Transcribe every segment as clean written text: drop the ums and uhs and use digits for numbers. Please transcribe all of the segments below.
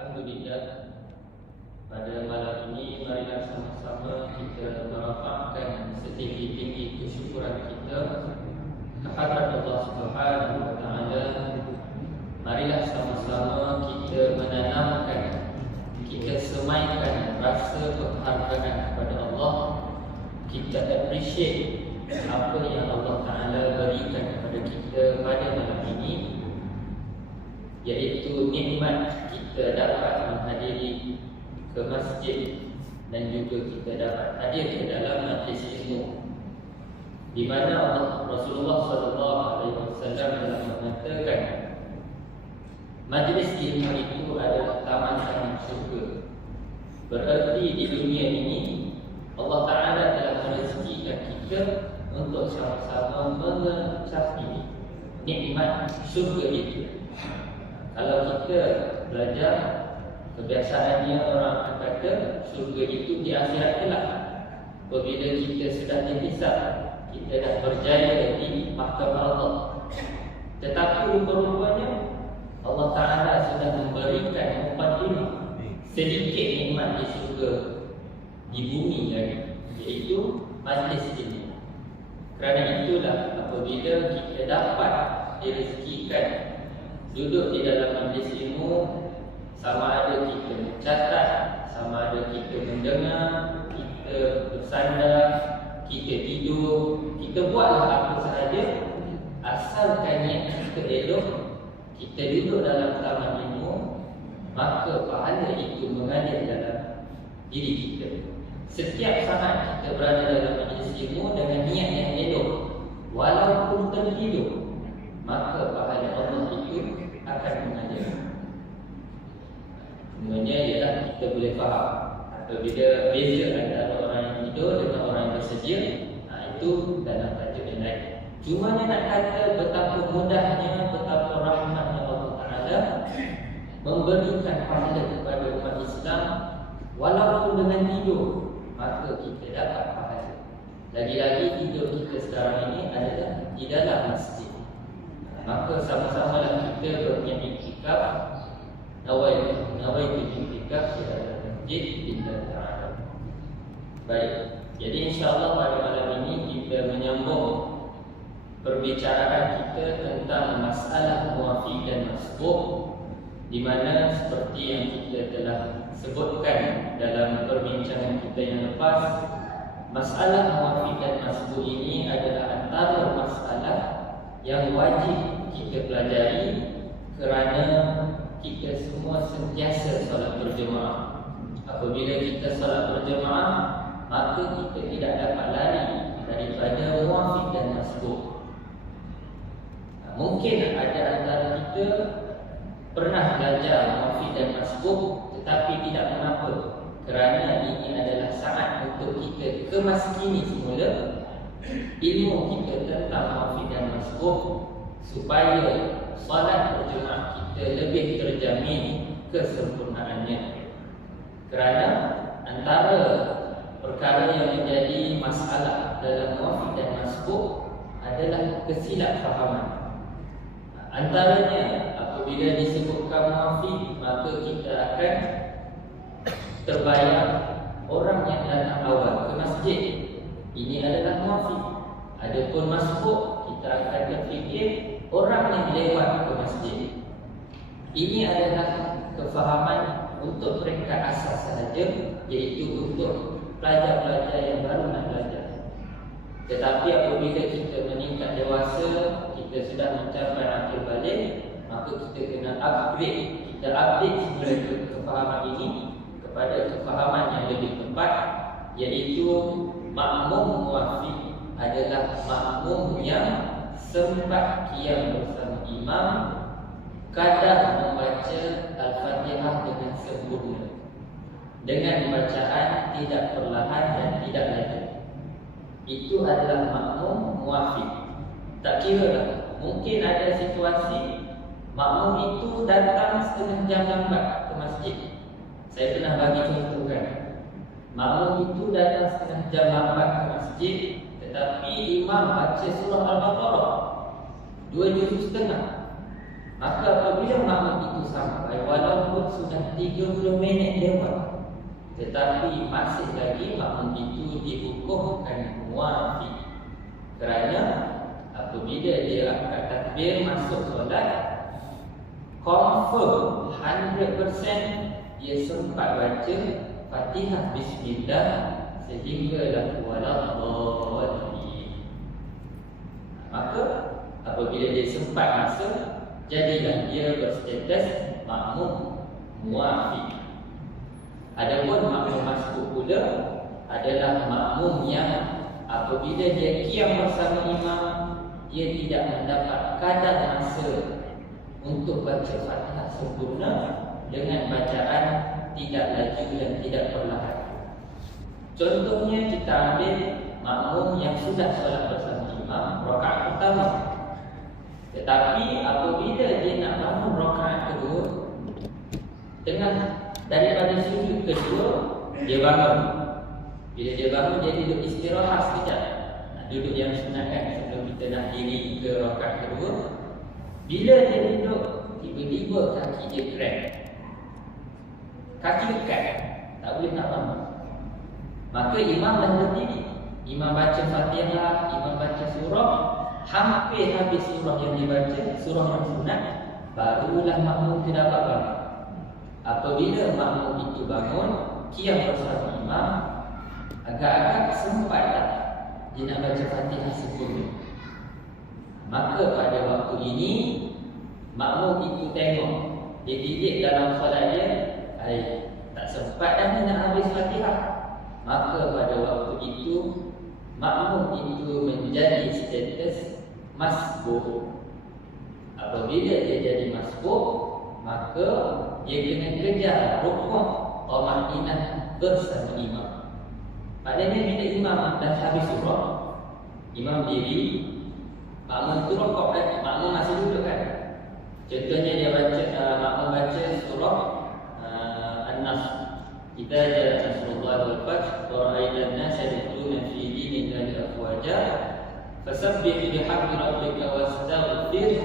Alhamdulillah, pada malam ini marilah sama-sama kita merapatkan setinggi-tinggi kesyukuran kita kehadrat Allah Subhanahu wa Ta'ala. Marilah sama-sama kita menanamkan, kita semaikan rasa penghargaan kepada Allah. Kita appreciate apa yang Allah Ta'ala berikan kepada kita pada malam ini, iaitu nikmat kita dapat menghadiri ke masjid dan juga kita dapat hadir ke dalam majlis ilmu, di mana Rasulullah SAW telah mengatakan majlis ilmu itu adalah taman syurga. Berarti di dunia ini Allah Ta'ala telah merezekikan kita untuk sama-sama mencapai nikmat syurga itu. Kalau kita belajar, kebiasaannya orang akan kata syurga itu di akhirat kelak. Apabila kita sudah dihisab, kita dah berjaya di mahkamah Allah. Tetapi rupa-rupanya Allah Ta'ala sudah memberikan mukadimah sedikit nikmat di syurga di bumi lagi, iaitu majlis ilmu. Kerana itulah apabila kita dapat direzekikan duduk di dalam majlis ilmu, sama ada kita mencatat, sama ada kita mendengar, kita bersandar, kita tidur, kita buatlah apa sahaja, asalkan niat kita elok, kita duduk dalam taman ilmu, maka pahala itu mengalir dalam diri kita. Setiap saat kita berada dalam majlis ilmu dengan niat yang elok, walaupun tertidur, maka pahala Allah itu akan mengalir. Sebenarnya ialah kita boleh faham apabila beza antara orang yang tidur dengan orang yang bersedia, itu dalam tajuk yang lain. Cuma nak kata betapa mudahnya, betapa rahmatnya Allah Ta'ala memberikan pahala kepada umat Islam walaupun dengan tidur, maka kita dapat pahala. Lagi-lagi tidur kita sekarang ini adalah di dalam masjid. Maka sama-samalah kita berniat iktikaf, nawaitu iktikaf di dalam masjid lillahi ta'ala. Baik, jadi insya-Allah pada malam ini kita menyambung perbicaraan kita tentang masalah muwafiq dan masbuq, di mana seperti yang kita telah sebutkan dalam perbincangan kita yang lepas, masalah muwafiq dan masbuq ini adalah antara masalah yang wajib kita pelajari kerana kita semua sentiasa solat berjemaah. Apabila kita solat berjemaah, maka kita tidak dapat lari daripada muwafiq dan masbuq. Mungkin ada antara kita pernah belajar muwafiq dan masbuq, tetapi tidak mengapa, kerana ini adalah saat untuk kita kemaskini semula ilmu kita tentang muwafiq dan masbuq, supaya solat berjemaah kita lebih terjamin kesempurnaannya. Kerana antara perkara yang menjadi masalah dalam muwafiq dan masbuq adalah kesilapfahaman. Antaranya apabila disebutkan muwafiq, maka kita akan terbayang orang yang datang awal ke masjid, ini adalah muwafiq. Adapun masbuq, kita akan berfikir orang yang lewat ke masjid. Ini adalah kefahaman untuk peringkat asas sahaja, iaitu untuk pelajar-pelajar yang baru nak belajar. Tetapi apabila kita meningkat dewasa, kita sudah mencapai akhir balik, maka kita kena upgrade, kita update semula kefahaman ini kepada kefahaman yang lebih tepat, iaitu makmum muwafiq adalah makmum yang sempat qiyam bersama imam, kadang membaca Al-Fatihah dengan sempurna, dengan bacaan tidak perlahan dan tidak laju. Itu adalah makmum muwafiq. Tak kira lah, mungkin ada situasi makmum itu datang setengah jam lambat ke masjid. Saya pernah bagi contoh kan, makmum itu datang setengah jam lambat ke masjid, tetapi imam baca surah Al-Baqarah 2 juz setengah. Maka apabila makmum itu sampai, walaupun sudah 30 minit lewat, tetapi masih lagi makmum itu dihukumkan muafiq. Kerana apabila dia angkat takbir masuk solat, confirm 100% dia sempat baca Fatihah Bismillah sehinggalah waladhdallin. Maka apabila dia sempat masuk, jadilah dia berstatus makmum muafiq. Adapun makmum masbuk pula adalah makmum yang apabila dia qiyam bersama imam, dia tidak mendapat kadar masa untuk baca Fatihah sempurna dengan bacaan tidak laju dan tidak perlahan. Contohnya kita ambil makmum yang sudah solat bersama imam rakaat pertama, tetapi apabila dia nak bangun rakaat kedua, daripada sujud kedua dia bangun. Bila dia bangun, dia duduk istirahat sekejap, duduk yang sunat kan, sebelum kita nak diri ke rakaat kedua. Bila dia duduk, tiba-tiba kaki dia cramp, kaki dekat, tak boleh nak bangun. Maka imam dah berdiri, imam baca Fatihah, imam baca surah, hampir habis surah yang dibaca, surah yang sunat, barulah makmum tu dapat bangun. Apabila makmum itu bangun, qiyam bersama imam, agak-agak sempat tak dia nak baca Fatihah sempurna. Maka pada waktu ini makmum itu tengok, dia didik dalam solat dia, tak sempat dah dia nak habis Fatihah. Maka pada waktu itu makmum itu menjadi status masbuk. Apabila dia jadi masbuk, maka dia kena kejar rukuk thama'ninah bersama imam. Maknanya bila imam dah habis surah, imam diri, makmum tu rukuk kan, makmum masih duduk kan. Contohnya dia baca, makmum baca surah An-Nasr, idza jaa nasrullahi wal fath wa ra'aitan nasa yadkhuluna fi dinillahi afwaja fasabbih bihamdi rabbika wastaghfir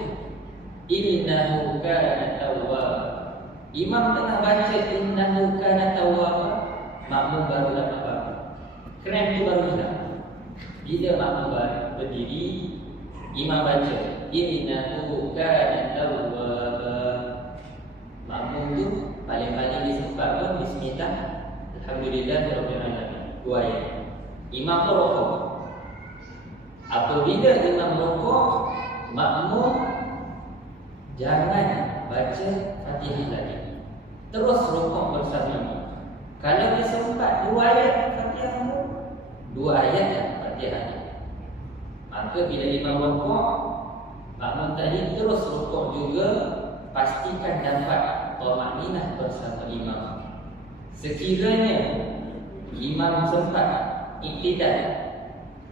innahu kana tawwab. Imam tengah baca innahu kana tawwab, makmum baru dapat bangun. Keren tu baru hilang. Bila makmum berdiri, imam baca innahu kana tawwab, makmum tu paling-paling disebabkan bismillah alhamdulillahirabbil alamin, 2 ayat. Imam tu rukuk. Apabila imam rukuk, makmum jangan baca Fatihah lagi, terus rukuk bersama imam. Kalau dia sempat 2 ayat Fatihah tu, 2 ayat Fatihah. Maka bila imam rukuk, makmum tadi terus rukuk juga, pastikan dapat thama'ninah bersama imam. Sekiranya imam sempat iktidal,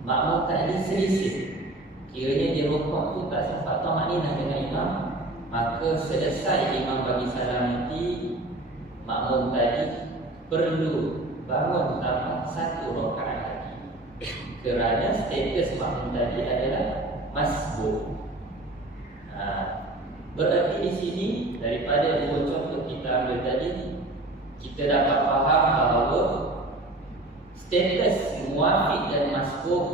makmum tadi selisih, kiranya dia rukuk tu tak sempat thama'ninah dengan imam, maka selesai imam bagi salam nanti, makmum tadi perlu bangun tambah 1 rakaat lagi, kerana status makmum tadi adalah masbuk. Berarti di sini daripada 2 contoh kita ambil tadi, kita dapat faham bahawa status muafiq dan masbuk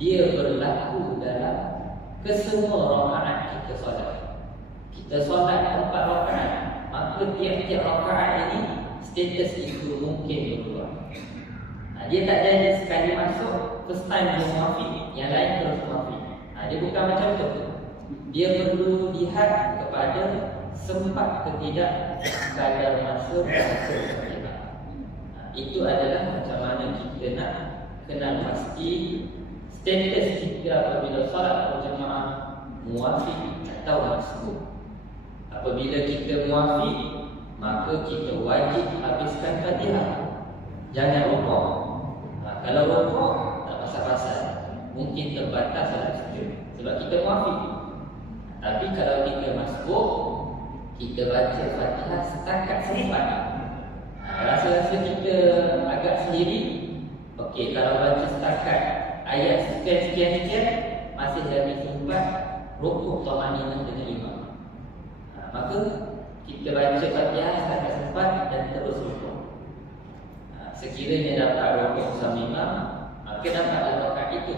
dia berlaku dalam kesemua rakaat kita solat. Kita solat 4 rakaat, maka tiap-tiap rakaat ini status itu mungkin berubah. Dia tak jadi sekali masuk first time dia muafiq, yang lain terus muafiq. Dia bukan macam tu. Dia perlu lihat kepada sempat ke tidak kadar masa masuk. Itu adalah macam mana kita nak kenal pasti status kita apabila solat berjemaah, muafiq atau masbuk. Apabila kita muafiq, maka kita wajib habiskan Fatihah, jangan rukuk. Kalau rukuk tak pasal-pasal, mungkin terbatas dalam sujud sebab kita muafiq. Tapi kalau kita masbuk, kita baca Fatihah setakat sempat. Rasa-rasa kita agak sendiri, okey, kalau baca setakat ayat sekian-sekian masih lagi sempat rukuk thama'ninah dengan imam, maka kita baca Fatihah setakat sempat, sekiranya dapat rukuk bersama imam, maka dapat rakaat itu.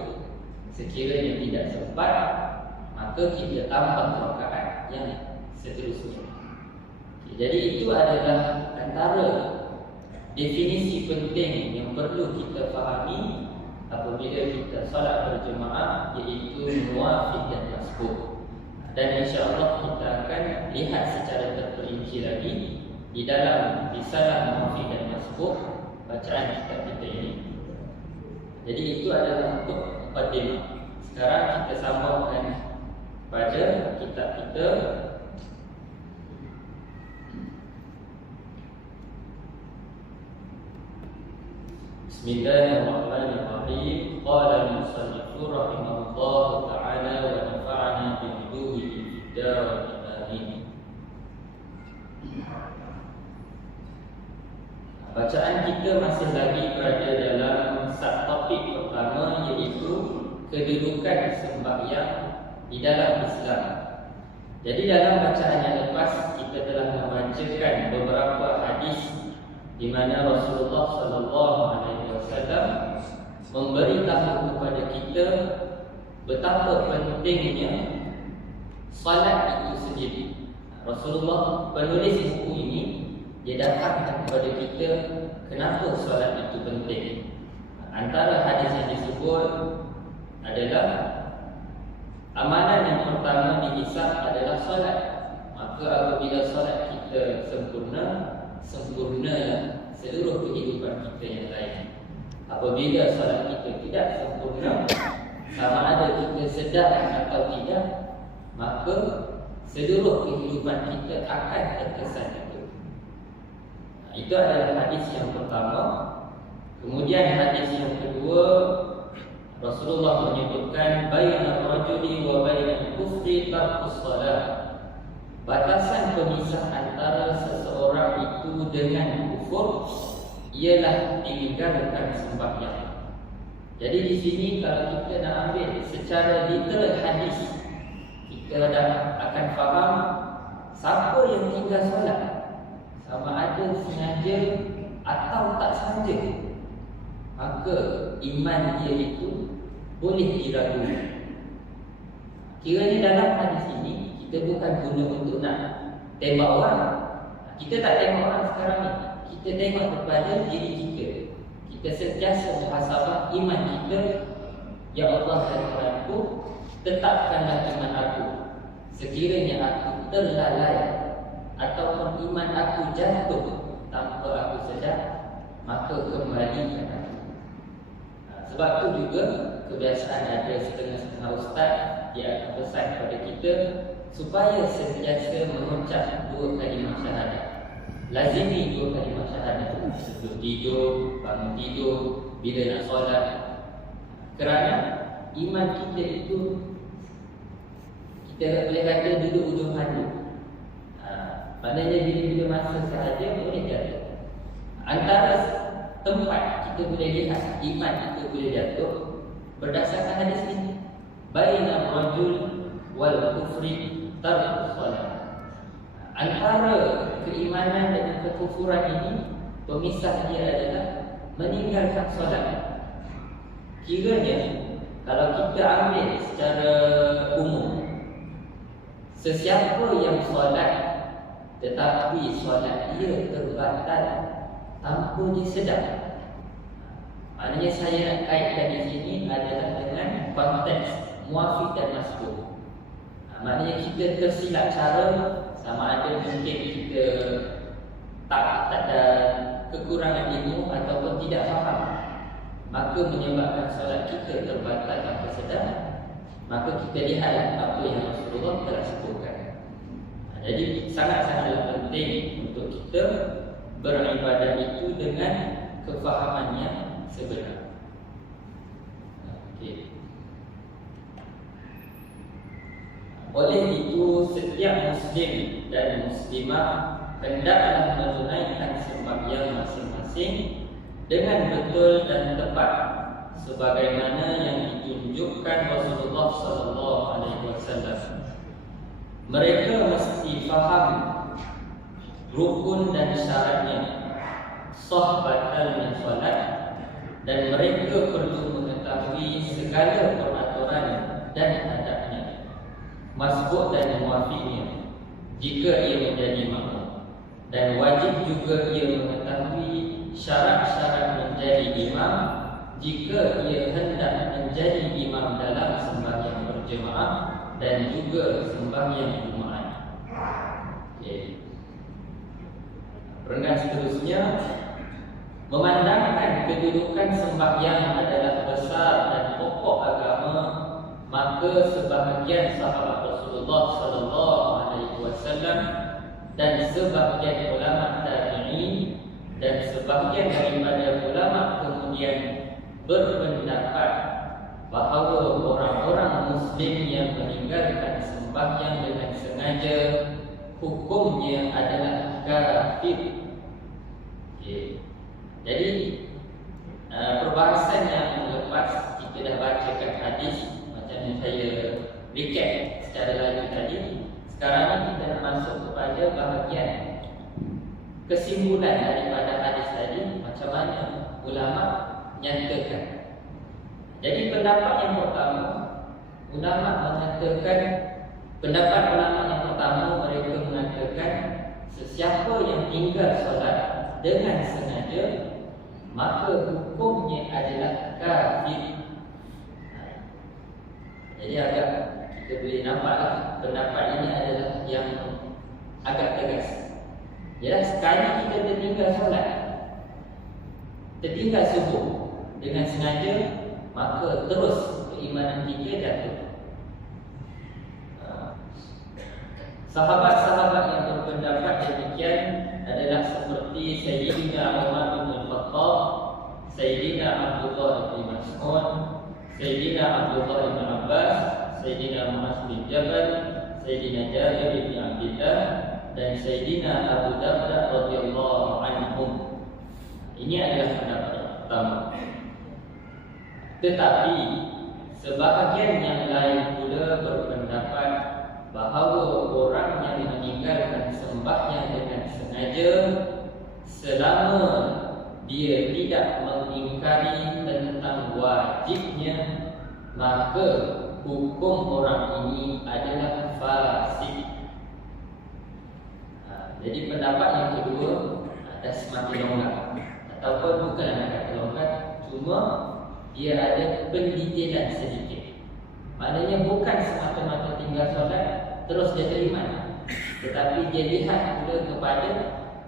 Sekiranya tidak sempat, maka kita tambah rakaat yang seterusnya. Jadi itu adalah antara definisi penting yang perlu kita fahami apabila kita solat berjemaah, iaitu muwafiq dan masbuk. Dan insya-Allah kita akan lihat secara terperinci lagi di dalam risalah muwafiq dan masbuk bacaan kitab kita ini. Jadi itu adalah untuk mukadimah. Sekarang kita sambungkan pada kitab kita. Bismillahirrahmanirrahim. Qala al-musannif rahimahullah ta'ala wa nafa'ana bi'ulumihi fid dharain amin. Bacaan kita masih lagi berada dalam subtopik pertama, iaitu kedudukan sembahyang di dalam Islam. Jadi dalam bacaan yang lepas kita telah membacakan beberapa hadis di mana Rasulullah sallallahu alaihi wasallam memberitahu kepada kita betapa pentingnya salat itu sendiri. Rasulullah, penulis buku ini, dia datangkan kepada kita kenapa salat itu penting. Antara hadis yang disebut adalah amalan yang pertama dihisab adalah salat. Maka apabila salat kita sempurna, sempurnalah seluruh kehidupan kita yang lain. Apabila salat kita tidak sempurna, sama ada kita sedar atau tidak, maka seluruh kehidupan kita akan terkesan itu. Itu adalah hadis yang pertama. Kemudian hadis yang kedua, Rasulullah menyebutkan bainal rajuli wa bainal kufri tarkus salat. Batasan pemisah antara seseorang itu dengan kufur ialah meninggalkan sembahyang. Jadi di sini kalau kita nak ambil secara literal hadis, kita dah akan faham siapa yang tinggal solat, sama ada sengaja atau tak sengaja, maka iman dia itu boleh diragukan. Kiranya dalam hadis ini kita bukan guna untuk nak tembak orang. Kita tak tengok orang sekarang ni. Kita tengok kepada diri kita. Kita sentiasa muhasabah iman kita. Ya Allah dan Tuhanku, tetapkanlah iman aku. Sekiranya aku terlalai ataupun iman aku jatuh tanpa aku sedar, maka kembalikan aku. Sebab tu juga kebiasaan ada setengah-setengah ustaz, dia akan pesan kepada kita supaya sentiasa mengucap 2 kalimah syahadat. Lazimi 2 kalimah syahadat sebelum tidur, bangun tidur, bila nak solat. Kerana iman kita itu, kita boleh kata duduk ujung handuk. Maknanya bila-bila masa sahaja boleh jatuh. Antara tempat kita boleh lihat iman kita boleh jatuh berdasarkan hadis ini. Bainal rajul wal kufri tarkus salat. Antara keimanan dan kekufuran ini, pemisah dia adalah meninggalkan solat. Kiranya kalau kita ambil secara umum, sesiapa yang solat tetapi solat dia terbatal tanpa dia sedar, maknanya saya nak kaitkan di sini adalah dengan konteks muwafiq dan masbuk. Maknanya kita tersilap cara, sama ada mungkin kita tak ada kekurangan ilmu ataupun tidak faham, maka menyebabkan solat kita terbatal tanpa sedar. Maka kita lihatlah apa yang Rasulullah telah sebutkan. Jadi sangat-sangatlah penting untuk kita beribadah itu dengan kefahaman yang sebenar. Okey. Oleh itu, setiap Muslim dan Muslimah hendaklah menunaikan sembahyang masing-masing dengan betul dan tepat, sebagaimana yang ditunjukkan Rasulullah sallallahu alaihi wasallam. Mereka mesti faham rukun dan syaratnya, sah batalnya solat, dan mereka perlu mengetahui segala peraturan dan adabnya, masbuk dan muafiqnya jika ia menjadi makmum, dan wajib juga ia mengetahui syarat-syarat menjadi imam jika ia hendak menjadi imam dalam sembahyang berjemaah dan juga sembahyang Jumaat. Okay. Perenggan seterusnya, memandangkan kedudukan sembahyang adalah besar dan pokok agama, maka sebahagian sahabat Rasulullah SAW dan sebahagian ulama tabi'in dan sebahagian daripada ulama kemudian berpendapat bahawa orang-orang Muslim yang meninggalkan sembahyang dengan sengaja hukumnya adalah kafir. Okay. Jadi perbahasan yang lepas kita dah bacakan hadis macam yang saya recap secara laju tadi. Sekarang ni kita nak masuk kepada bahagian kesimpulan daripada hadis tadi, macam mana ulama nyatakan. Jadi pendapat yang pertama, ulama mengatakan, pendapat ulama yang pertama, mereka mengatakan sesiapa yang tinggal solat dengan sengaja maka hukumnya adalah kafir. Jadi agak kita boleh nampaklah pendapat ini adalah yang agak tegas. Yalah, sekali kita tertinggal solat, tertinggal subuh dengan sengaja, maka terus keimanan kita jatuh. Sahabat-sahabat yang berpendapat demikian adalah seperti Sayyidina Umar bin Khattab, Sayyidina Abdullah bin Mas'ud, Sayyidina Abdullah bin Abbas, Sayyidina Muaz bin Jabal, Sayyidina Jabir bin Abdullah, dan Sayyidina Abu Darda radhiyallahu anhum. Ini adalah pendapat pertama. Tetapi sebahagian yang lain pula berpendapat bahawa orang yang meninggalkan sembahyang dengan sengaja, selama dia tidak mengingkari tentang wajibnya, maka hukum orang ini adalah fasik. Jadi pendapat yang kedua ada semakin longgar, ataupun bukanlah kata longgar, cuma dia ada pendetailan sedikit. Maknanya bukan semata-mata tinggal solat terus dia terima, tetapi dia lihat pula kepada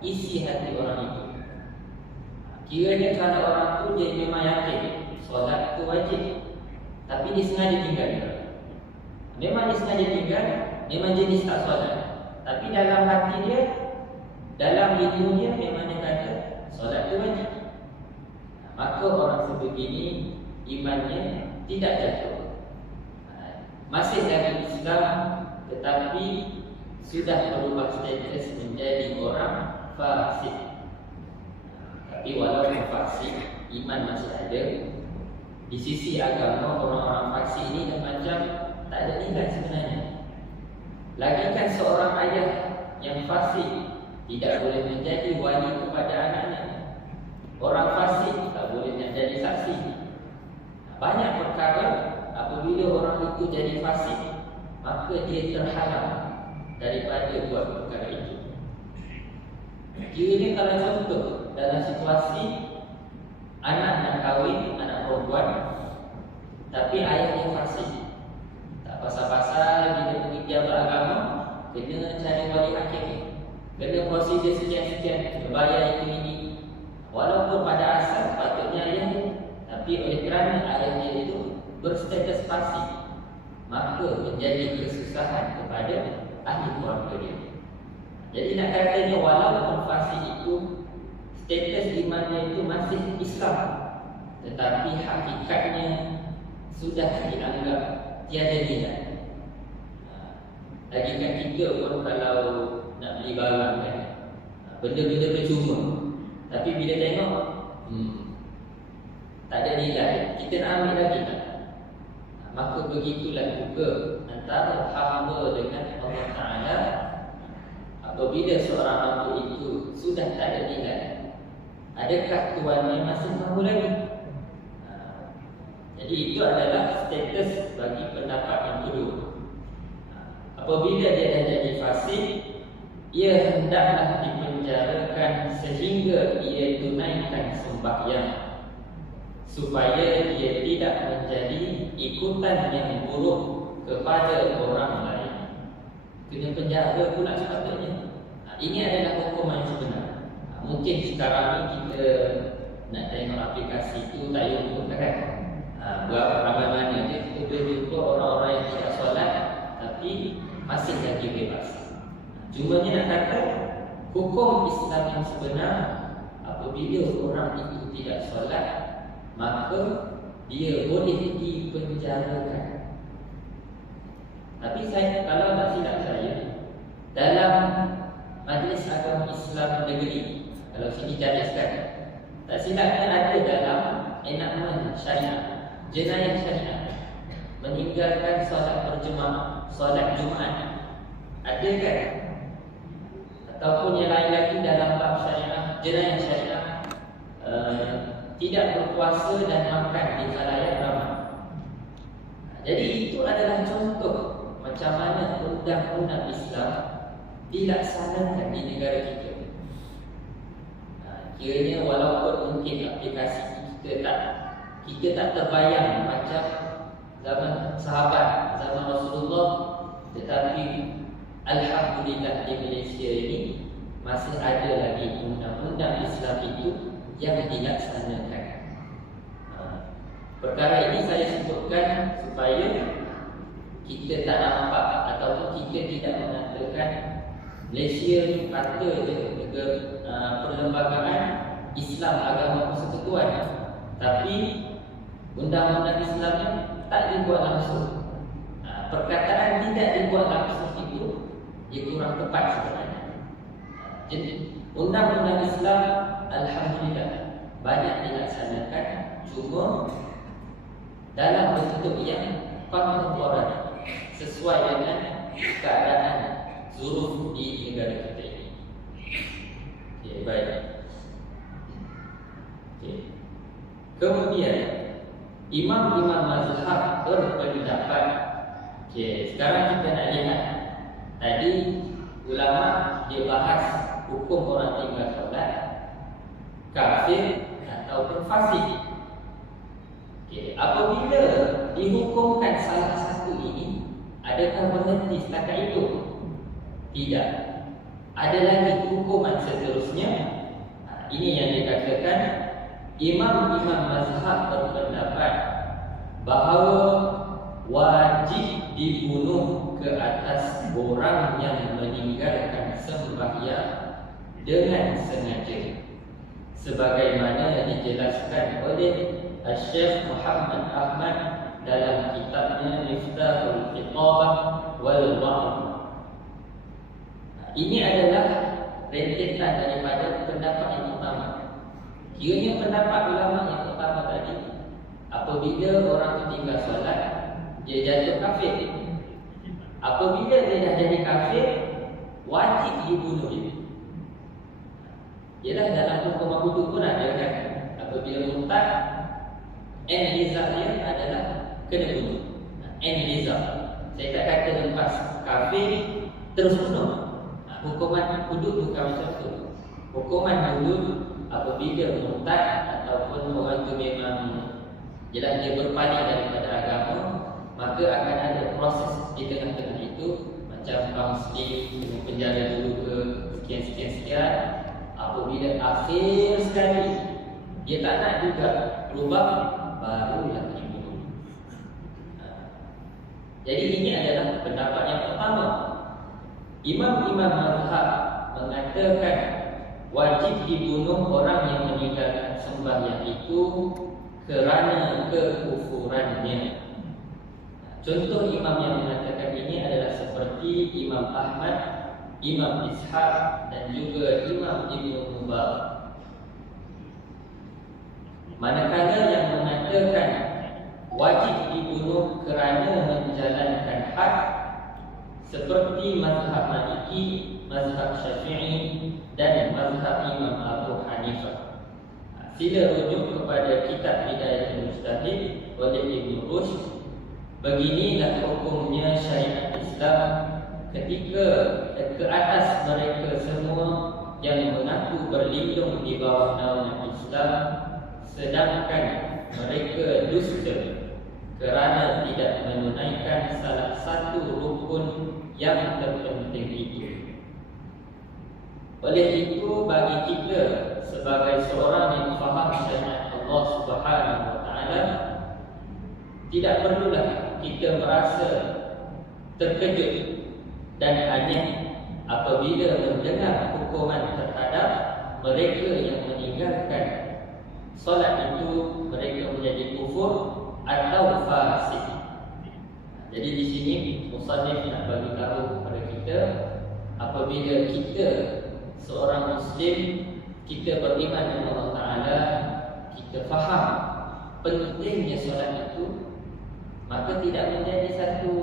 isi hati orang itu. Kiranya kalau orang tu dia memang yakin solat tu wajib, tapi dia sengaja tinggal. Memang dia sengaja tinggal, memang jenis tak solat, tapi dalam hati dia, dalam hidung dia memang dia kata solat tu wajib. Maka orang sebegini imannya tidak jatuh, masih dalam Islam, tetapi sudah berubah status menjadi orang fasik. Tapi walaupun fasik, iman masih ada. Di sisi agama, orang-orang fasik ini dah macam tak ada nilai sebenarnya. Lagikan seorang ayah yang fasik tidak boleh menjadi wali kepada anaknya. Orang fasik tak boleh menjadi saksi. Banyak perkara apabila orang itu jadi fasik, maka dia terhalang daripada buat perkara itu. Kiranya kalau contoh dalam situasi anak nak kahwin, anak perempuan, tapi ayahnya fasik, tak pasal-pasal bila pergi pejabat agama, kena cari wali hakim, kena prosedur sekian-sekian, bayar itu ini. Walaupun pada asal patutnya ayahnya, tapi oleh kerana ayahnya itu berstatus fasik, maka menjadi kesusahan kepada ahli keluarga dia. Jadi nak katanya walaupun fasik itu status imannya itu masih Islam, tetapi hakikatnya sudah dianggap tiada nilai. Lagikan kita pun kalau nak beli barang kan, benda-benda percuma, tapi bila tengok tak ada nilai, kita nak ambil lagi tak? Maka begitulah juga antara hamba dengan Allah Ta'ala. Apabila seorang hamba itu sudah tak ada nilai, ada adakah tuannya masih mahu lagi? Jadi itu adalah status bagi pendapat yang kedua. Apabila dia dah jadi fasik, ia hendaklah dipenjarakan sehingga ia tunaikan sembahyang, supaya dia tidak menjadi ikutan yang buruk kepada orang lain. Kena penjara pula sepatutnya. Ini adalah hukuman yang sebenar. Mungkin sekarang ni kita nak tengok aplikasi itu tak payah kan. Berapa ramai mana je kita boleh jumpa orang-orang yang tidak solat tapi masih lagi bebas. Cuma ni nak kata hukum Islam yang sebenar, apabila orang itu tidak solat, maka dia boleh dipenjarakan. Tapi saya, kalau tak silap saya, dalam Majlis Agama Islam Negeri, kalau sini cadaskan, tak silapnya ada dalam enakmen syariah, jenayah syariah, meninggalkan solat berjemaah, solat Jumaat, ada kan? Ataupun yang lain lagi dalam bab syariah, jenayah syariah, tidak berpuasa dan makan di khalayak ramai. Jadi itu adalah contoh macam mana undang-undang Islam dilaksanakan di negara kita. Kiranya walaupun mungkin aplikasi kita tak terbayang macam zaman sahabat, zaman Rasulullah, tetapi alhamdulillah di Malaysia ini masih ada lagi undang-undang Islam itu yang dilaksanakan. Perkara ini saya sebutkan supaya kita tak nampak ataupun kita tidak mengatakan Malaysia ni kata je perlembagaan Islam agama persekutuan, tapi undang-undang Islamnya tak dibuat langsung. Perkataan tidak dibuat langsung itu ia kurang tepat sebenarnya. Jadi undang-undang Islam alhamdulillah banyak dilaksanakan, cuma dalam bentuk yang kontemporer, sesuai dengan keadaan zuruf di negara kita ini. Okay, baik. Okay. Kemudian imam-imam mazhab berpendapat. Okay, sekarang kita nak lihat. Tadi ulama dia bahas hukum orang tinggal solat, kafir ataupun fasik. Okay, apabila dihukumkan salah satu ini, adakah berhenti setakat itu? Tidak. Ada lagi hukuman seterusnya. Ini yang dikatakan imam-imam mazhab berpendapat bahawa wajib dibunuh ke atas orang yang meninggalkan sembahyang dengan sengaja, sebagaimana dijelaskan oleh Syekh Muhammad Ahmad dalam kitabnya Miftahul Khitabah wal Wa'd. Ini adalah rentetan daripada pendapat yang pertama. Kiranya pendapat ulama yang pertama tadi, apabila orang itu tinggal solat, dia jatuh kafir. Apabila dia dah jadi kafir, wajib dibunuh dia. Ialah dalam hukum hudud pun ada kan. Apabila murtad, N-Rizal dia adalah kena bunuh. N-Rizal. Saya tak kata lepas kafir terus bunuh. Hukuman hudud bukan macam tu. Hukuman hudud apabila murtad ataupun orang tu memang jelas dia berpaling daripada agama, maka akan ada proses di tengah-tengah itu, macam kaunseling, penjara dulu ke sekian-sekian. Apabila akhir sekali dia tak nak juga berubah, barulah dibunuh. Jadi ini adalah pendapat yang pertama. Imam-imam mazhab mengatakan wajib dibunuh orang yang meninggalkan sembahyang itu kerana kekufurannya. Contoh imam yang mengatakan ini adalah seperti Imam Ahmad, Imam Ishaq dan juga Imam Ibn Mubarak. Manakala yang mengatakan wajib dibunuh kerana menjalankan hak, seperti mazhab Maliki, mazhab Syafi'i dan mazhab Imam Abu Hanifah. sila rujuk kepada kitab Hidayatul Mujtahid oleh Ibn Rushd. Beginilah hukumnya syariat Islam ketika ke atas mereka semua yang mengaku berlindung di bawah naungan Islam, sedangkan mereka dusta kerana tidak menunaikan salah satu rukun yang terpenting itu. Oleh itu, bagi kita sebagai seorang yang faham syariat Allah Subhanahu wa taala, tidak perlulah kita merasa terkejut dan aneh apabila mendengar hukuman terhadap mereka yang meninggalkan solat itu mereka menjadi kufur atau fasik. Jadi di sini musannif nak bagi tahu kepada kita, apabila kita seorang Muslim, kita beriman dengan Allah Taala, kita faham pentingnya solat itu, maka tidak menjadi satu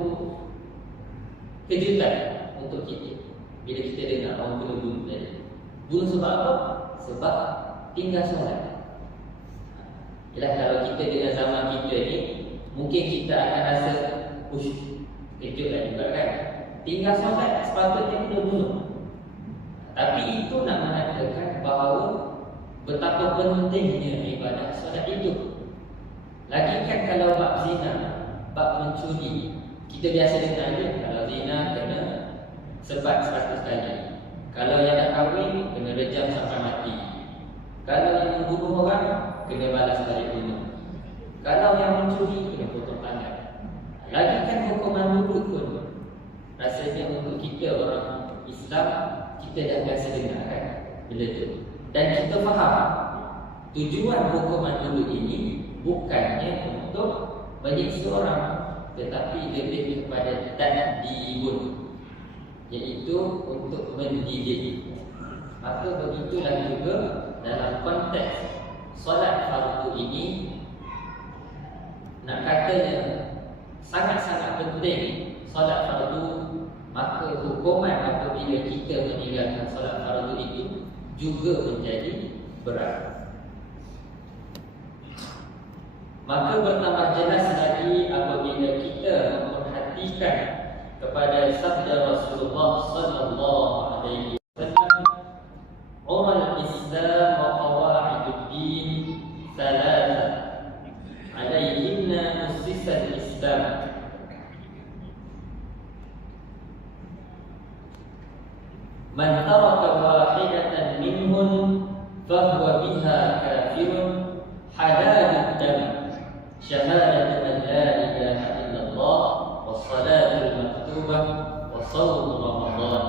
kejutan untuk kita bila kita dengar orang kena bunuh tadi. Bunuh sebab apa? Sebab tinggal solat. Yalah, kalau kita dengan zaman kita ni, mungkin kita akan rasa kejutlah juga kan. Tinggal solat sepatutnya kena bunuh. Tapi itu nak mengatakan bahawa betapa pentingnya ibadah solat itu. Lagi kan kalau bab zina, bab mencuri, kita biasa dengar je, kalau zina kena sebat 100 kali. Kalau yang nak kahwin, kena rejam sampai mati. Kalau yang membunuh orang, kena balas balik bunuh. Kalau yang mencuri, kena potong tangan. Lagi kan hukuman mulut pun, rasanya untuk kita orang Islam, kita dah biasa dengar kan benda tu. Dan kita faham tujuan hukuman mulut ini bukannya untuk menyiksa orang, tetapi lebih kepada tadbirun, iaitu untuk mendidik. Maka begitulah juga dalam konteks solat fardu ini, nak katanya sangat-sangat penting solat fardu, maka hukuman apabila kita meninggalkan solat fardu itu juga menjadi berat. Maka bertambah jelas lagi apabila kita memperhatikan kepada sabda Rasulullah sallallahu alaihi wasallam, "Ural Islam wa qawaidud din thalatha, 'alayhinna ussisa al-Islam." Man taraka wahidatan minhun fahuwa biha kafirun halalud dam, syahadatu an la ilaha illallah, wassalatul maktubah, wa shaum Ramadan.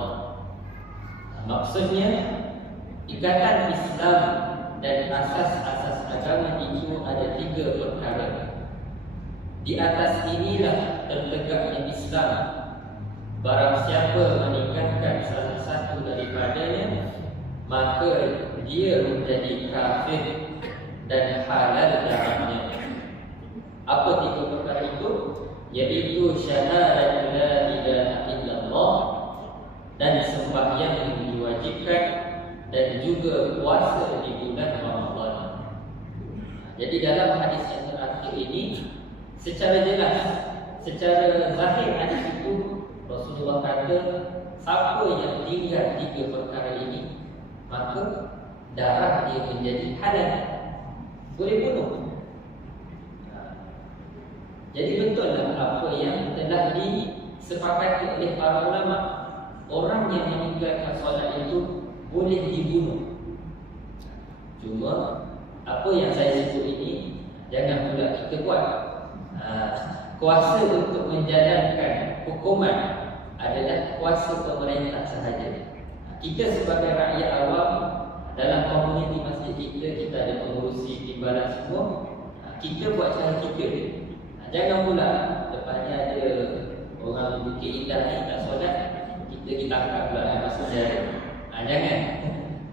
Maksudnya, ikatan Islam dan asas-asas agama itu ada 3 perkara. Di atas inilah tertegaknya Islam. Barang siapa meninggalkan salah satu daripadanya, maka dia menjadi kafir dan halal darahnya. Apa 3 perkara itu? Yaitu syahadat la ilaha illallah, dan sembahyang yang diwajibkan, dan juga puasa di bulan Ramadan. Jadi dalam hadis yang terakhir ini, secara jelas, secara zahir hadis itu Rasulullah kata, siapa yang tinggal 3 perkara ini, maka darah dia menjadi halal, boleh bunuh. Jadi betullah apa yang telah disepakati oleh para ulama, orang yang meninggalkan solat itu boleh dibunuh. Cuma apa yang saya sebut ini jangan pula kita buat. Kuasa untuk menjalankan hukuman adalah kuasa pemerintah sahaja. Kita sebagai rakyat awam, dalam komuniti masjid kita ada pengurusi timbalan semua, kita buat cara kita. Jangan pula lepasnya ada orang Bukit Indah ni tak solat, kita tangkap pula masuk penjara. Jangan.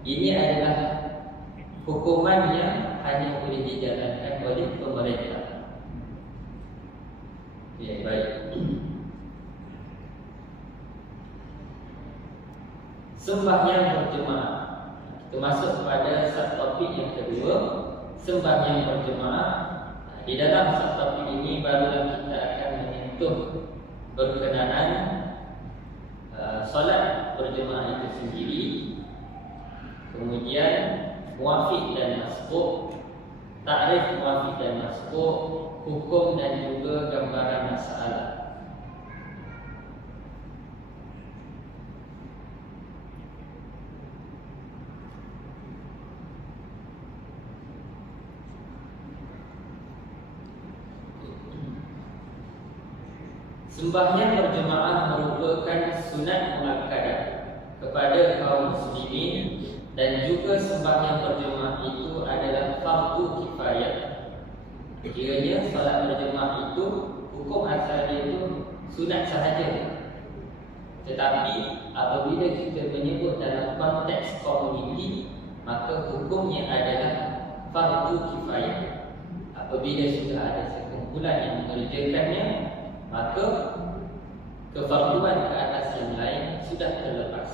Ini adalah hukuman yang hanya boleh dijalankan oleh pemerintah. Ya, baik. Sembahyang berjemaah. Kita masuk kepada subtopik yang kedua, sembahyang berjemaah. Di dalam subtopik ini barulah kita akan menyentuh berkenaan solat berjemaah itu sendiri, kemudian muafiq dan masbuk, takrif muafiq dan masbuk, hukum dan juga gambaran masalah. Sembahyang berjemaah merupakan sunat muakkadah kepada kaum muslimin, dan juga sembahyang berjemaah itu adalah fardu kifayah. Kiranya solat berjemaah itu hukum asalnya itu sunat sahaja, tetapi apabila kita menyebut dalam konteks komuniti, maka hukumnya adalah fardu kifayah. Apabila sudah ada sekumpulan yang mengerjakannya, maka kefarduan ke atas yang lain sudah terlepas.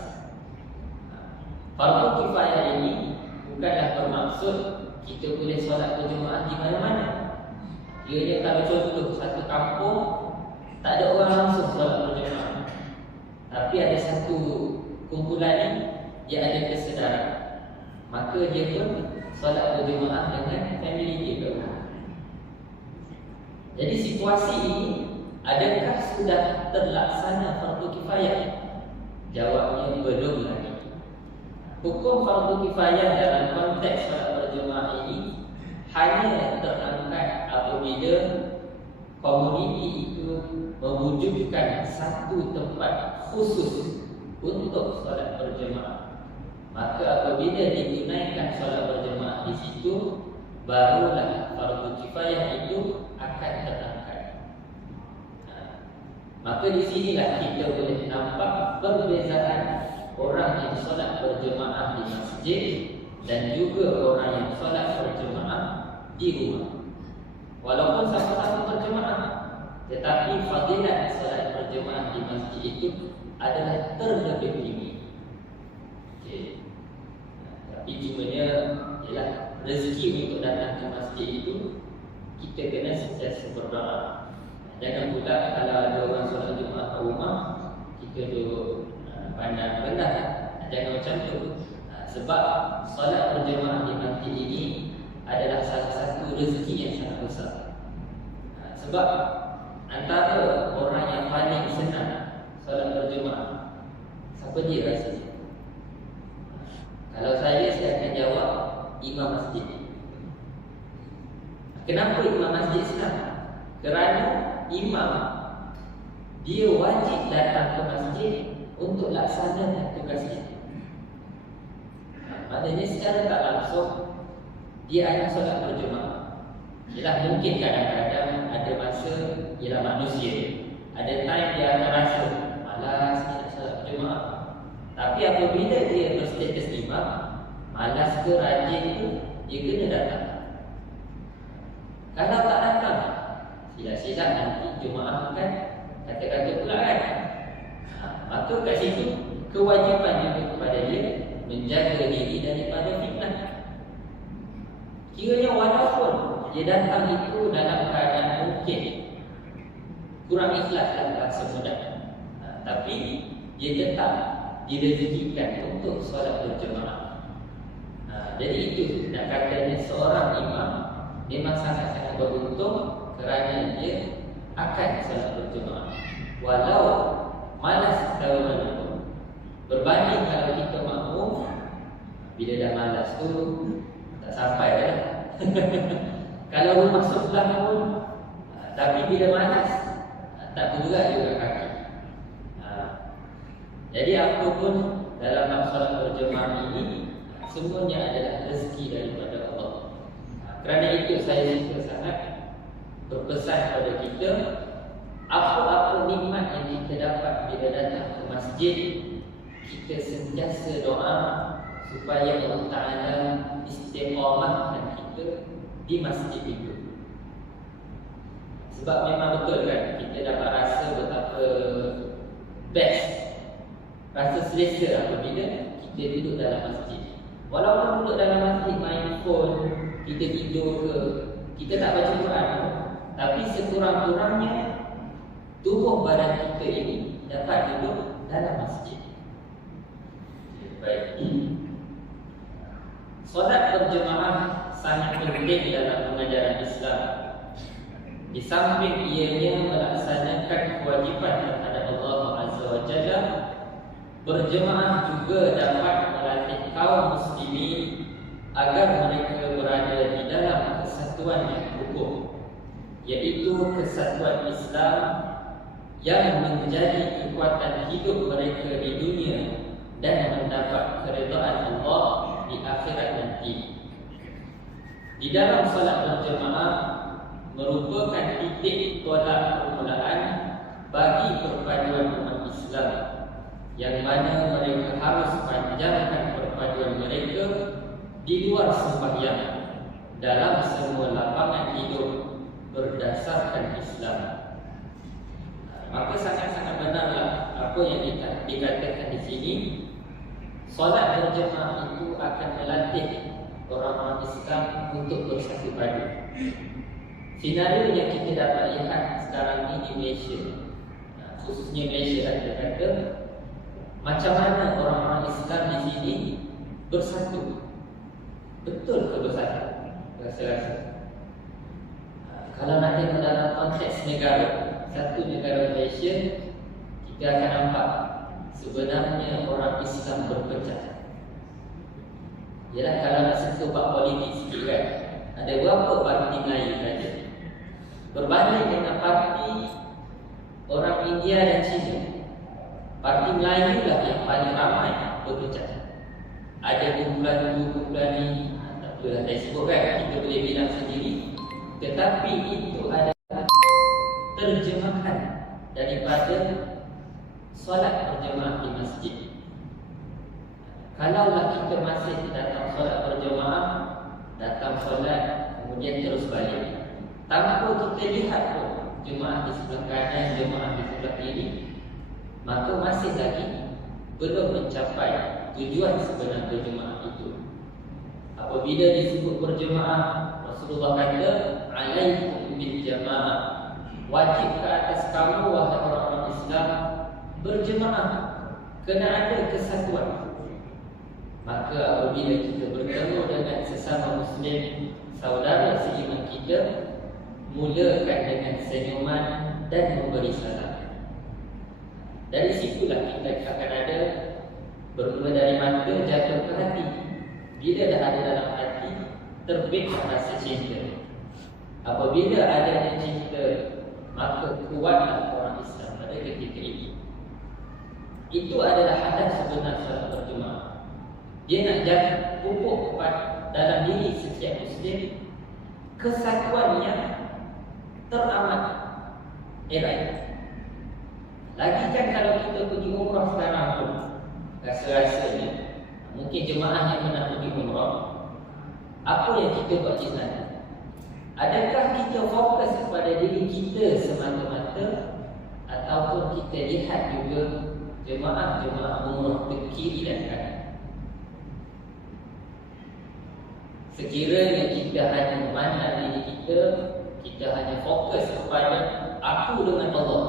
Fardu kifayah ini bukanlah bermaksud kita boleh solat berjemaah di mana-mana. Ianya kalau contoh satu kampung tak ada orang langsung solat berjemaah, tapi ada satu kumpulan ni dia ada kesedaran, maka dia pun solat berjemaah dengan family dia ke rumah. Jadi situasi ini, adakah sudah terlaksana fardu kifayah? Jawabnya belum lagi. Hukum fardu kifayah dalam konteks solat berjemaah ini hanya terangkat apabila komuniti itu mewujudkan satu tempat khusus untuk solat berjemaah. Maka apabila ditunaikan solat berjemaah di situ, barulah fardu kifayah itu akan terangkat. Maka di sinilah kita boleh nampak perbezaan orang yang solat berjemaah di masjid dan juga orang yang solat berjemaah di rumah. Walaupun sama-sama berjemaah, tetapi fadilat solat berjemaah di masjid itu adalah terlebih tinggi. Tapi cumanya ialah rezeki untuk datang ke masjid itu kita kena sentiasa berdoa. Jangan pula kalau ada orang solat Jumaat kat rumah, kita duduk pandang rendah. Jangan macam tu. Sebab solat berjemaah di masjid ini adalah salah satu rezeki yang sangat besar. Sebab antara orang yang paling senang solat berjemaah, siapa dia rasa? Kalau saya akan jawab imam masjid. Kenapa imam masjid senang? Kerana imam dia wajib datang ke masjid untuk laksanakan tugasnya. Maknanya secara tak langsung dia akan solat berjemaah. Ialah mungkin kadang-kadang ada masa, ialah manusia, ada time dia akan rasa malas nak solat berjemaah. Tapi apabila dia berstatus imam, malas ke rajin tu, dia kena datang. Kalau tak datang, silap-silap nanti jemaah kan kata-kata pula kan. Maka kat situ kewajipan juga kepada dia menjaga diri daripada fitnah. Kiranya walaupun dia datang itu dalam keadaan mungkin kurang ikhlas dalam bahasa mudah, tapi dia tetap direzekikan untuk solat berjemaah. Jadi itu nak katanya seorang imam memang sangat-sangat beruntung kerana dia akan solat berjemaah. Walau malas kalau mana pun. Berbanding kalau kita makmum, bila dah malas tu tak sampai dah. Kalau rumah sebelah pun, tapi bila malas tak bergerak juga kaki. Jadi apa pun dalam solat berjemaah ini semuanya adalah rezeki daripada Allah. Kerana itu saya suka sangat berpesan kepada kita, apa-apa nikmat yang kita dapat bila datang ke masjid, kita sentiasa doa supaya Allah Ta'ala istiqamahkan kita di masjid itu. Sebab memang betul kan, kita dapat rasa betapa best, rasa selesa apabila kita duduk dalam masjid. Walaupun duduk dalam masjid main phone, kita tidur ke, kita tak baca Quran, tapi sekurang-kurangnya tubuh badan kita ini dapat duduk dalam masjid. Baik. Solat berjemaah sangat penting dalam pengajaran Islam. Di samping ianya melaksanakan kewajipan terhadap Allah Azza wa Jalla, berjemaah juga dapat melatih kaum muslimin agar mereka berada di dalam kesatuan yang utuh, yaitu kesatuan Islam yang menjadi kekuatan hidup mereka di dunia dan mendapat keridhaan Allah di akhirat nanti. Di dalam solat berjemaah merupakan titik tolak permulaan bagi perpaduan umat Islam, yang mana mereka harus panjangkan perpaduan mereka di luar sembahyang dalam semua lapangan hidup berdasarkan Islam. Maka sangat-sangat benarlah apa yang dikatakan di sini. Solat berjemaah itu akan melatih orang-orang Islam untuk bersatu padu. Senario yang kita dapat lihat sekarang ini di Malaysia, khususnya Malaysia, ada kata macam mana orang-orang Islam di sini bersatu. Betul ke bersatu? Rasa-rasa kalau nak tengok dalam konteks negara, satu negara Malaysia, kita akan nampak sebenarnya orang Islam berpecah. Yalah, kalau nak sentuh bab politik sikit kan, ada berapa parti Melayu saja berbanding dengan parti orang India dan Cina. Parti Melayu lah yang paling ramai berpecah. Ada kumpulan ni, tak apalah saya sebut kan, kita boleh bilang sendiri. Tetapi itu adalah terjemahan daripada solat berjemaah di masjid. Kalaulah kita masih datang solat berjemaah, datang solat kemudian terus balik, tanpa kita lihat pun jemaah di sebelah kanan, jemaah di sebelah kiri, maka masih lagi belum mencapai tujuan sebenar berjemaah itu. Apabila disebut berjemaah, Rasulullah kata, alaikum bil jamaah, wajib ke atas kamu wahai orang-orang Islam berjemaah, kena ada kesatuan. Maka apabila kita bertemu dengan sesama Muslim, saudara seiman kita, mulakan dengan senyuman dan memberi salam. Dari situlah kita akan ada, bermula dari mata jatuh ke hati. Bila dah ada dalam hati, terbit rasa cinta. Apabila adanya cinta, maka kuatlah orang Islam pada ketika ini. Itu adalah hadaf sebenar solat berjemaah. Dia nak jaga pupuk dalam diri setiap Muslim kesatuan yang teramat erat. Lagi kan kalau kita pergi umrah sekarang pun, rasa-rasanya mungkin jemaah yang pernah pergi umrah, apa yang kita buat di sana? Adakah kita fokus kepada diri kita semata-mata, ataupun kita lihat juga jemaah-jemaah umrah ke kiri dan kanan? Sekiranya kita hanya memandang diri kita, kita hanya fokus kepada aku dengan Allah,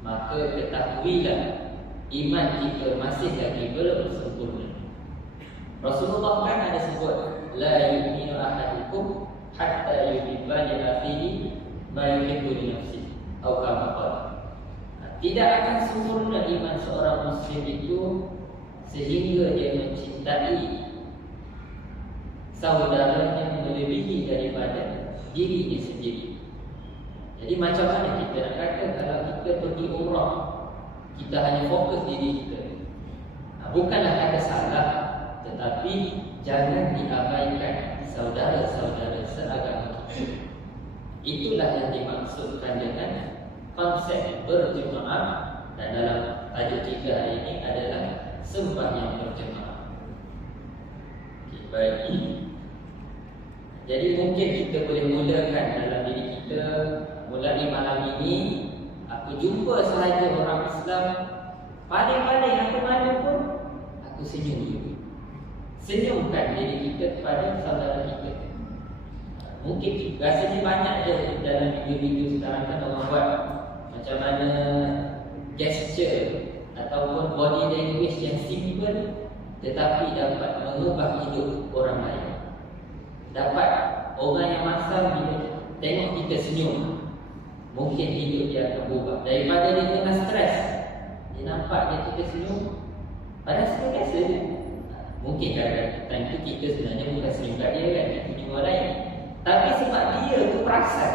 maka ketahuilah iman kita masih lagi belum sempurna. Rasulullah kan ada sebut, la yu'minu ahadukum hatta yuhibba li akhihi ma yuhibbu li nafsihi, atau kama qala. Tidak akan sempurna iman seorang muslim itu sehingga dia mencintai saudaranya melebihi daripada dirinya sendiri. Jadi macam mana kita nak kata kalau kita pergi umrah, kita hanya fokus diri kita? Bukanlah ada salah, tetapi jangan diabaikan saudara-saudara seagama kita. Itulah yang dimaksudkan dengan konsep berjemaah, dan dalam tajuk kita hari ini adalah sembahyang berjemaah. Baik. Jadi mungkin kita boleh mulakan dalam diri kita, mulai malam ini aku jumpa sahaja orang Islam, paling-paling aku mana pun aku senyum juga. Senyumkan diri kita kepada saudara kita. Mungkin rasanya banyak je dalam video-video sekarang kan orang buat macam mana gesture ataupun body language yang simple tetapi dapat mengubah hidup orang lain. Dapat orang yang masam bila tengok kita senyum, mungkin hidup dia akan berubah. Daripada dia tengah stres, dia nampak dia kita senyum, padahal senyum biasa je. Mungkin kadang-kadang time tu kita sebenarnya bukan senyum kat dia kan, kita senyum orang lain. Tapi sebab dia tu perasan,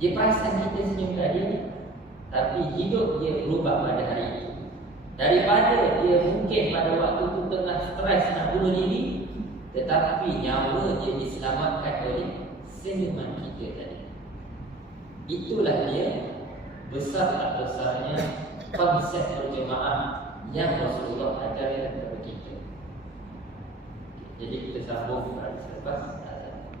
dia perasan kita senyum kat dia, tapi hidup dia berubah pada hari itu. Daripada dia mungkin pada waktu tu tengah stres nak bunuh diri, tetapi nyawa dia diselamatkan oleh senyuman kita tadi. Itulah dia besar tak besarnya konsep berjemaah yang Rasulullah ajarkan kepada kita. Jadi kita sambung pada selepas azan.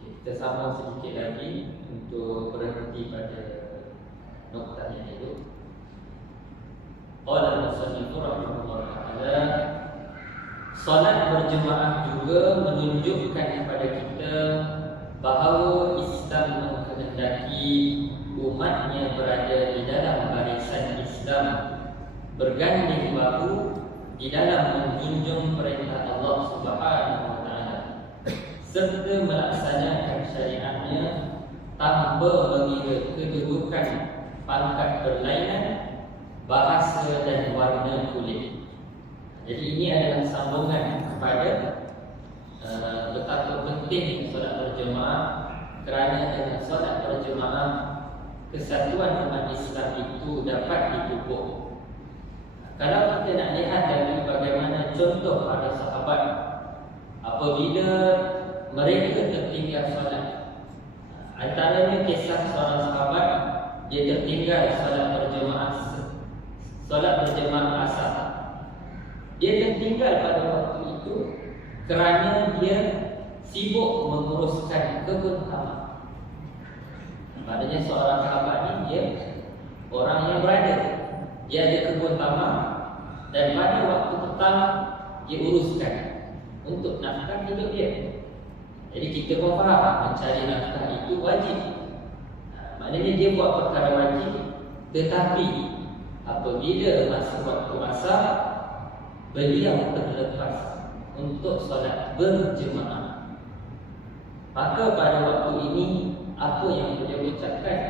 Kita sambung sedikit lagi untuk berhenti pada noktah yang itu. Qala al-musannif rahimahullah ta'ala, salat berjemaah juga menunjukkan kepada kita bahawa Islam menghendaki umatnya berada di dalam barisan Islam, berganding bahu di dalam menjunjung perintah Allah Subhanahu wa taala serta melaksanakan syariatnya tanpa mengira kedudukan, pangkat berlainan, bahasa dan warna kulit. Jadi ini adalah sambungan kepada betapa penting solat berjemaah, kerana dengan solat berjemaah kesatuan umat Islam itu dapat dipupuk. Kalau kita nak lihat dari bagaimana contoh para sahabat apabila mereka tertinggal solat, antaranya kisah seorang sahabat dia tertinggal solat berjemaah asar. Dia tertinggal pada waktu itu kerana dia sibuk menguruskan kebun tamak. Maknanya seorang sahabat ni dia orang yang berada, dia ada kebun tamak dan pada waktu petang dia uruskan untuk nafkah hidup dia. Jadi kita pun faham mencari nafkah itu wajib. Maknanya dia buat perkara wajib, tetapi apabila masa waktu asar beliau terlepas untuk solat berjemaah, maka pada waktu ini apa yang beliau ucapkan?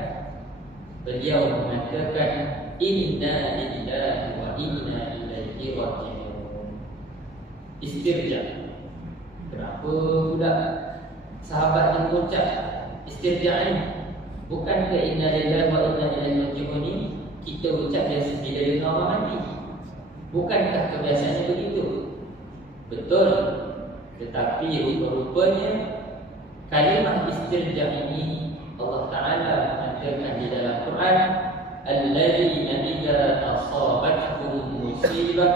Beliau mengatakan inna lillahi wa inna ilaihi raji'un. Istirja. Kenapa pula sahabat yang mengucap istirja ini? Bukankah inna lillahi wa inna ilaihi raji'un ini kita ucap biasa bila dengar orang mati? Bukankah kebiasaannya begitu? Betul. Tetapi rupa-rupanya kalimah istirja ini Allah Ta'ala mengatakan di dalam Quran, alladzina idza asabatkum musibah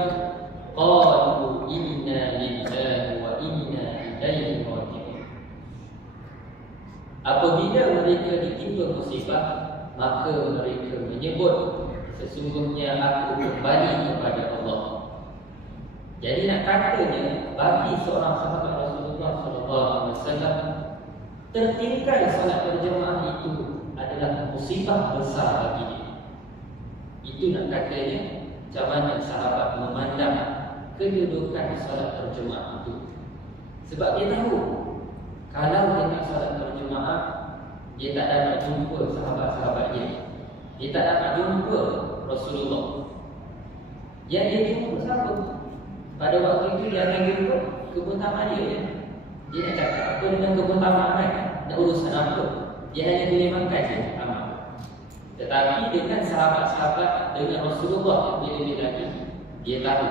qalu inna lillahi wa inna ilaihi raji'un. Apabila mereka ditimpa musibah, maka mereka menyebut sesungguhnya aku kembali kepada Allah. Jadi nak katanya bagi seorang sahabat Rasulullah SAW tertinggal solat berjemaah itu adalah musibah besar bagi dia. Itu nak katanya macam mana sahabat memandang kedudukan solat berjemaah itu. Sebab dia tahu kalau dia tak solat berjemaah, dia tak dapat jumpa sahabat-sahabat dia. Dia tak dapat jumpa Rasulullah. Yang dia jumpa siapa? Pada waktu itu dia akan jumpa kebun tamak dia. Dia nak cakap apa dengan kebun tamak kan? Nak urusan apa? Dia hanya boleh makan je tamak. Tetapi dengan sahabat-sahabat, dengan Rasulullah yang bila-bila lagi, dia tahu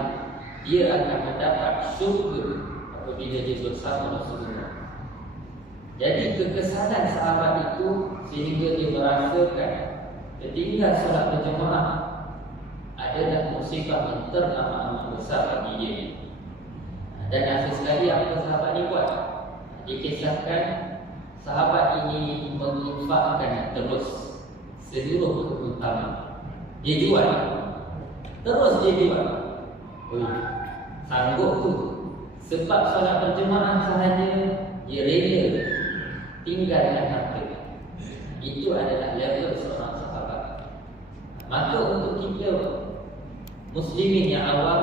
dia akan mendapat syurga apabila dia bersama Rasulullah. Jadi kekesalan sahabat itu sehingga dia merasakan ketinggal solat berjemaah adalah musibah yang teramat besar bagi dia. Dan akhir sekali apa sahabat ni buat? Dikisahkan sahabat ini menginfakkan terus seluruh kebun tamak. Dia jual. Terus dia jual. Sanggup tu sebab solat berjemaah sahaja dia rela tinggalkan harta. Itu adalah level seorang sahabat. Maka untuk kita muslimin yang awam,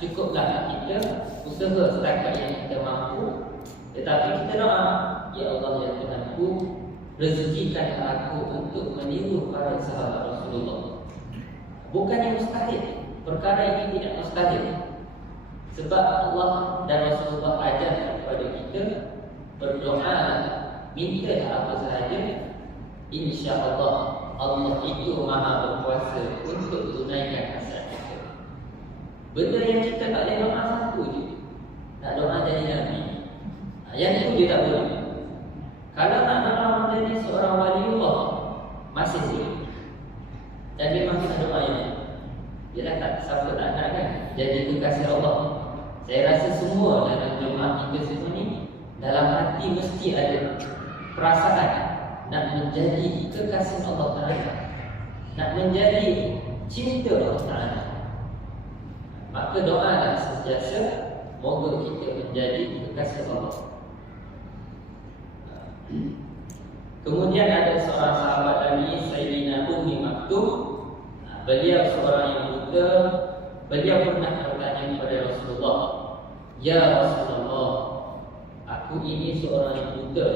cukuplah kita usaha setakat yang kita mampu. Tetapi kita doa, ya Allah ya Tuhanku, rezekikan aku untuk meniru para sahabat Rasulullah. Bukannya mustahil, perkara ini tidak mustahil. Sebab Allah dan Rasulullah ajar kepada kita berdoa, minta apa sahaja, insya-Allah Allah itu Maha berkuasa untuk tunaikan hasrat kita. Benda yang kita tak boleh doa satu je, nak doa jadi Nabi, yang itu dia tak boleh. Kalau nak doa menjadi seorang waliullah, masih boleh. Dan dia masih doa ini. Dia tak, siapa tak nak kan jadi kekasih Allah. Saya rasa semua dalam jemaah kita semua ni, dalam hati mesti ada perasaan nak menjadi kekasih Allah Ta'ala, nak menjadi cinta Allah Ta'ala. Maka doalah sentiasa, moga kita menjadi kekasih Allah. Kemudian ada seorang sahabat Nabi, Sayyidina Ummi Maktum. Beliau seorang yang buta. Beliau pernah bertanya kepada Rasulullah, ya Rasulullah, aku ini seorang yang buta,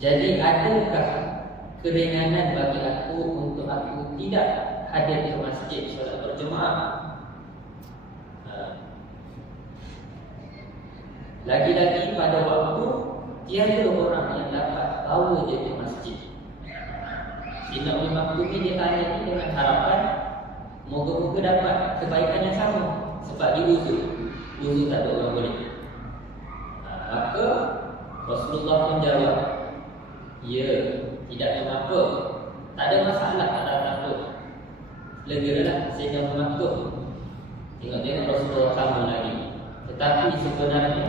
jadi adakah keringanan bagi aku untuk aku tidak hadir ke masjid solat berjemaah? Lagi-lagi pada waktu tiada orang yang dapat bawa dia ke masjid. Sina Ummi Maktum ni dia tanya ni dengan harapan moga-moga dapat kebaikan yang sama. Sebab dia uzur tak ada orang boleh. Maka Rasulullah pun jawab, ya, tidak mengapa, tak ada masalah, tak ada takut. Lega-lega Sina Ummi Maktum. Tengok-tengok Rasulullah sambung lagi. Tetapi sebenarnya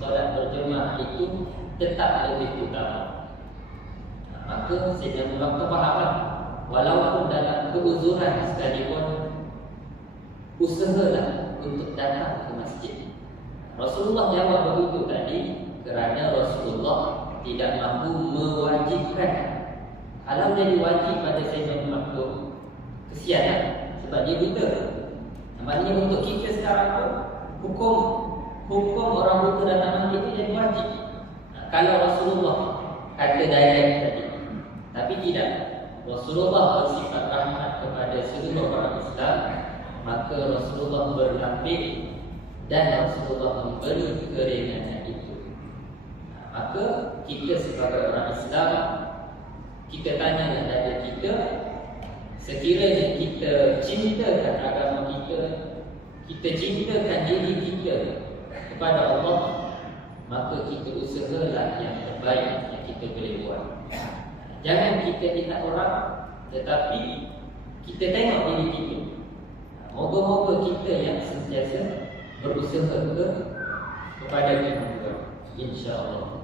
solat berjemaah itu tetap lebih utama. Maka Sayyidina Ummi Maktum fahamlah, walaupun dalam keuzuran sekalipun, usahalah untuk datang ke masjid. Rasulullah jawab begitu tadi kerana Rasulullah tidak mampu mewajibkan. Kalau jadi wajib pada Sayyidina Ummi Maktum, kesianlah, sebab dia buta. Maknanya untuk kita sekarang pun hukum orang buta datang masjid itu jadi wajib. Kalau Rasulullah kata direct tadi, tapi tidak. Rasulullah bersifat rahmat kepada seluruh orang Islam, maka Rasulullah berlapik dan Rasulullah memberi keringanan itu. Maka kita sebagai orang Islam, kita tanya kepada kita, sekiranya kita cintakan agama kita, kita cintakan diri kita kepada Allah, maka kita usahalah yang terbaik yang kita boleh buat. Jangan kita lihat orang, tetapi kita tengok diri kita. Moga-moga kita yang sentiasa berusaha kepada Tuhan, insya-Allah.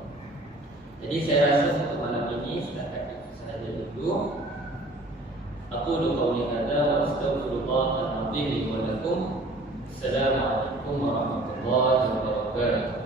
Jadi saya rasa untuk malam ini setakat itu sahaja dulu. Aqulu qawli hadza wa astaghfirullahal azim li wa lakum. Assalamualaikum warahmatullahi wabarakatuh.